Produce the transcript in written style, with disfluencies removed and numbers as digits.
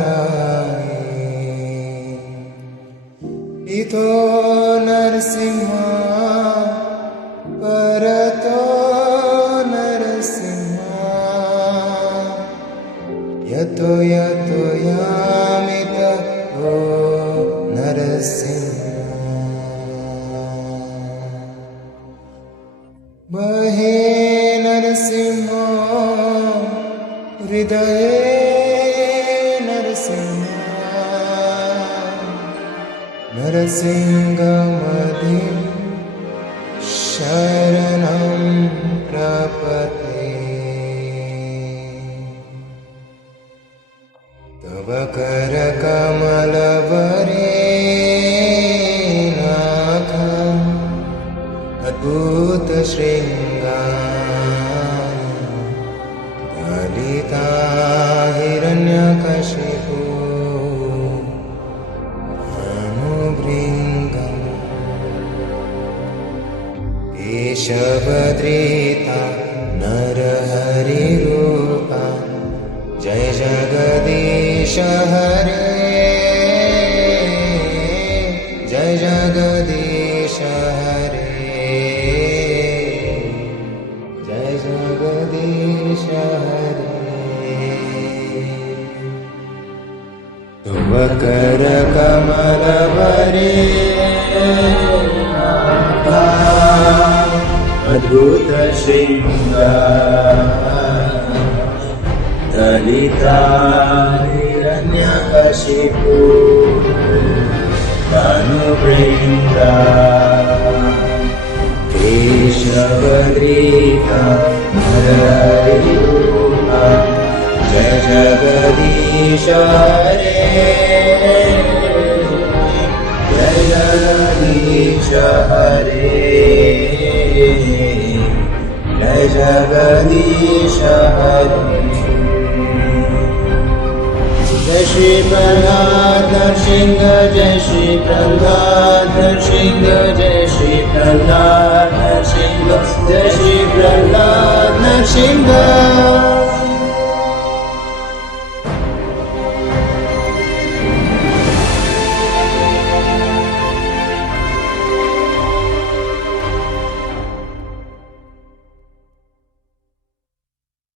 शीलटङ्कानकाराये इतो नरसिंह परतो नरसिंह यतो यतो यामित ओ नरसिंह बहे नरसिंह हृदये नरसिंह नरसिंहमधि शरणं प्रपद्ये तव करकमलवरेणाघ अद्भुतशृङ्गार ललिता हिरण्यकशिपु भानुभृङ्गम् केशवधृता नरहरिरूपा जय जगदीश हरे जय जगदीश हरे जय जगदीश हरे तव करकमलवरेणाघ अद्भुतशृङ्गार ललिता हिरण्यकशिपु भानुभृङ्गा केशवधृता नरहरिरूपा जय जगदीश हरे जय जगदीश हरे जय जगदीश हरे जय श्री प्रह्लाद नरसिंह जय श्री प्रह्लाद नरसिंह जय श्री प्रह्लाद नरसिंह जय श्री प्रह्लाद नरसिंह